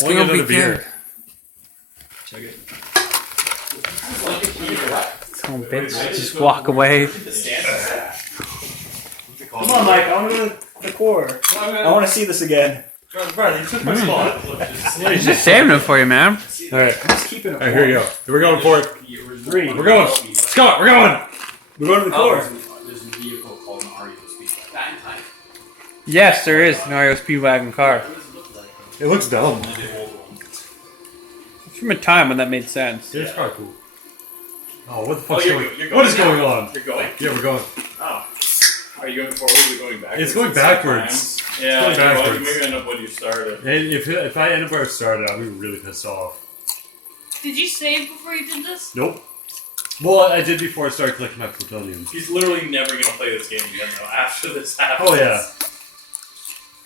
It's gonna be good. Check it. Oh, bitch, just walk away. Come on, Mike. I want to go to the core. I want to see this again. Brad, you took my spot. He's just saving it for you, man. Alright. I'm just keeping it. Alright, here we go. We're going for it. 3. We're going. Scott, we're going. We're going to the core. There's a vehicle called an REO Speedway. Yes, there is an REO Speedwagon car. It looks dumb. It's from a time when that made sense. It's probably cool. Oh, what the fuck's going on? What is going on? You're going? Yeah, we're going. Oh. Are you going forward or going backwards? It's going backwards. Yeah, it's going backwards. You maybe end up when you started. And if I end up where I started, I'll be really pissed off. Did you save before you did this? Nope. Well, I did before I started collecting my plutonium. He's literally never going to play this game again, though, after this happens. Oh, yeah.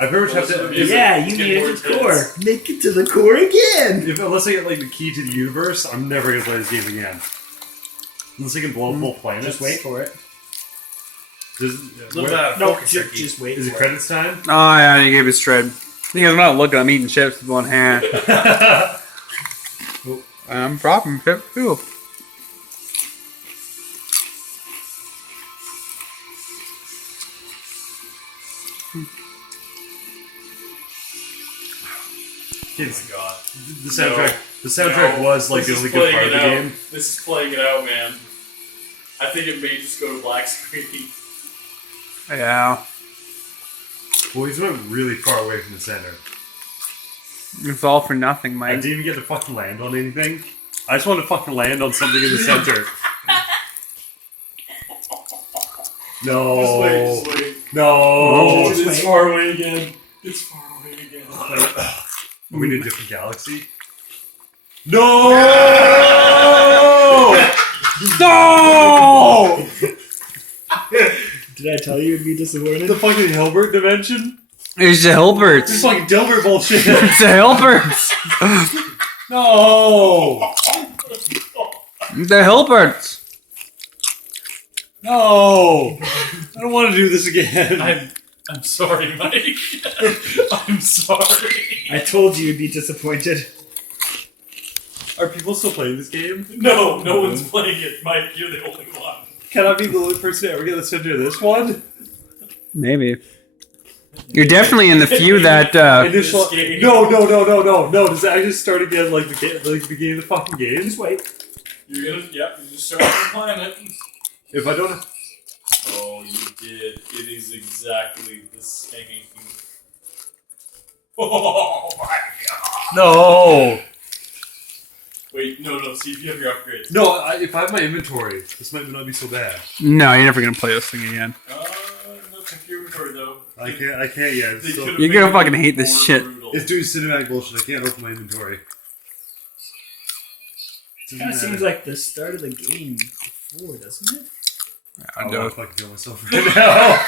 I pretty much have to... Yeah, you made it to the core. Make it to the core again. Unless I get, like, the key to the universe, I'm never going to play this game again. Unless I can blow up whole planets. Just wait for it. No, just wait. Is it credits time? Oh, yeah, you gave it straight. Thing is, I'm not looking, I'm eating chips with one hand. I'm dropping chip too. Oh my god. The soundtrack was like the only good part of the game. This is playing it out, man. I think it may just go to black screen. Yeah. Well, he's went really far away from the center. It's all for nothing, I Mike. didn't even get to fucking land on anything. I just want to fucking land on something in the center. No. Just wait. No. It's far away again. It's far away again. Are we in a different galaxy? No! No! Did I tell you it'd be disappointed? The fucking Hilbert dimension? It's the This Hilberts. fucking Dilbert bullshit. It's the Hilberts. No! The Hilberts. No! I don't want to do this again. I'm sorry, Mike. I'm sorry. I told you you'd be disappointed. Are people still playing this game? No one's playing it, Mike. You're the only one. Can I be the only person to ever get the center of this one? Maybe. You're definitely in the few that. Initial. No. Does that just start again like the beginning of the fucking game? Just wait. You're gonna, you just start on the planet. If I don't. Oh, you did. It is exactly the same. Oh my god. No! Wait, no, see if you have your upgrades. No, if I have my inventory, this might not be so bad. No, you're never gonna play this thing again. No, check your inventory though. I can't yet. It's, still, You're gonna fucking hate this shit. it's doing cinematic bullshit. I can't open my inventory. It kind of seems like the start of the game before, doesn't it? I don't fucking kill myself right now.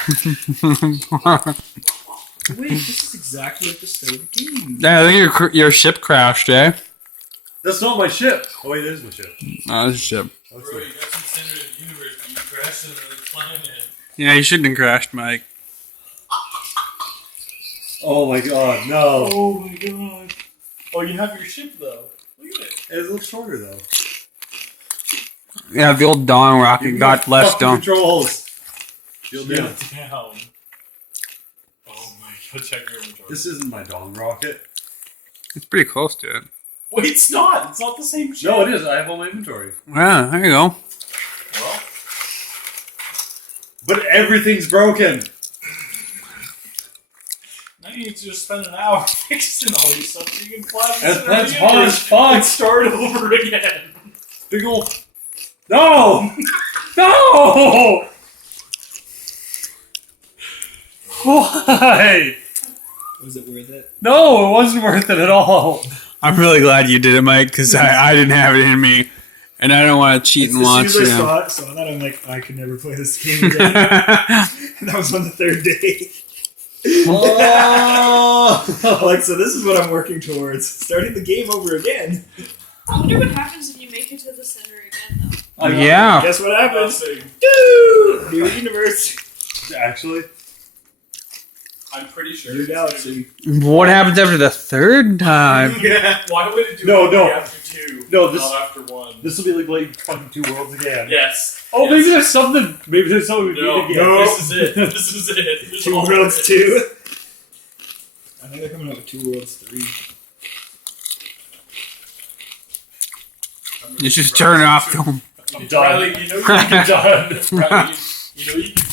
Wait, this is exactly like the start of the game. Yeah, I think your ship crashed, eh? That's not my ship. Oh wait, it is my ship. Oh, that's a ship. Bro, you got some center of the universe, but you crashed into the planet. Yeah, you shouldn't have crashed, Mike. Oh my god, no. Oh my god. Oh, you have your ship though. Look at it. It looks stronger though. Yeah, the old Dawn rocket got less done. Controls. Shield down. Down. Oh my god, check your inventory. This isn't my dong rocket. It's pretty close to it. Wait, it's not. It's not the same ship. No, it is. I have all my inventory. Yeah, there you go. Well, but everything's broken. now you need to just spend an hour fixing all these stuff so you can fly. That's hard as fuck. And start over again. Big ol'. No! No! Why? Was it worth it? No, it wasn't worth it at all. I'm really glad you did it, Mike, because I didn't have it in me. And I don't want to cheat and launch As soon as you. I saw that, I'm like, I could never play this game again. And that was on the third day. Oh! Like, so this is what I'm working towards. Starting the game over again. I wonder what happens if you make it to the center again, though. Yeah. Guess what happens? Nothing. Dude! New universe. Actually, I'm pretty sure. Your galaxy. What happens after the third time? Yeah. Why would it do No, it no. after two? No, this- not after one. This will be like fucking Two Worlds again. Yes. Oh, yes. maybe there's something. Maybe there's something we No, need again. no. this is it. This is it. This is Two all Worlds it is. 2. I think they're coming out with Two Worlds 3. You just turn it off. Don't. I'm done. Riley, you know you I'm done. Riley, you know you can